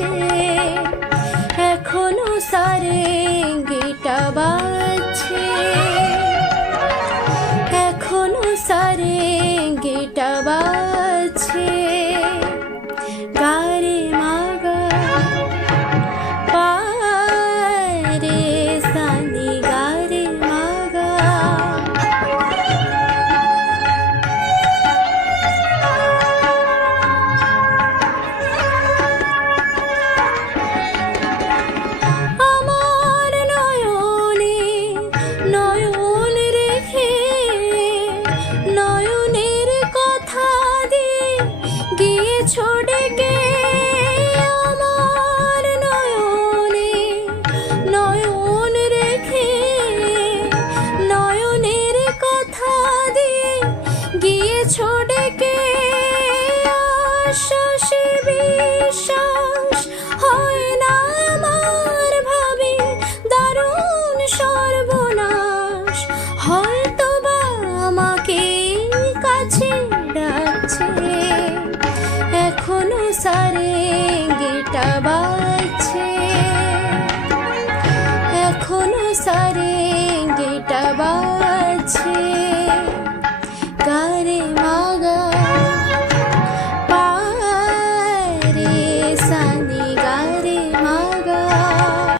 ডাকছে, এখনো সারেঙ্গিটা বাজছে, এখনো সারেঙ্গিটা বাজছে। গারে মাগা পারে সানি গারে মাগা। আমার নয়নে নয়ন রেখে নয়নের কথা দিয়ে গিয়েছো ডেকে। আমার নয়নে নয়ন রেখে নয়নের কথা দিয়ে গিয়েছো ডেকে। আশ্বাসে বিশ্বাস হয় না আমার, ভাবি দারুণ সর্বনাশ। হয়তো বা আমাকে কাছে ডাকছে, এখনো সারেঙ্গিটা বাজছে।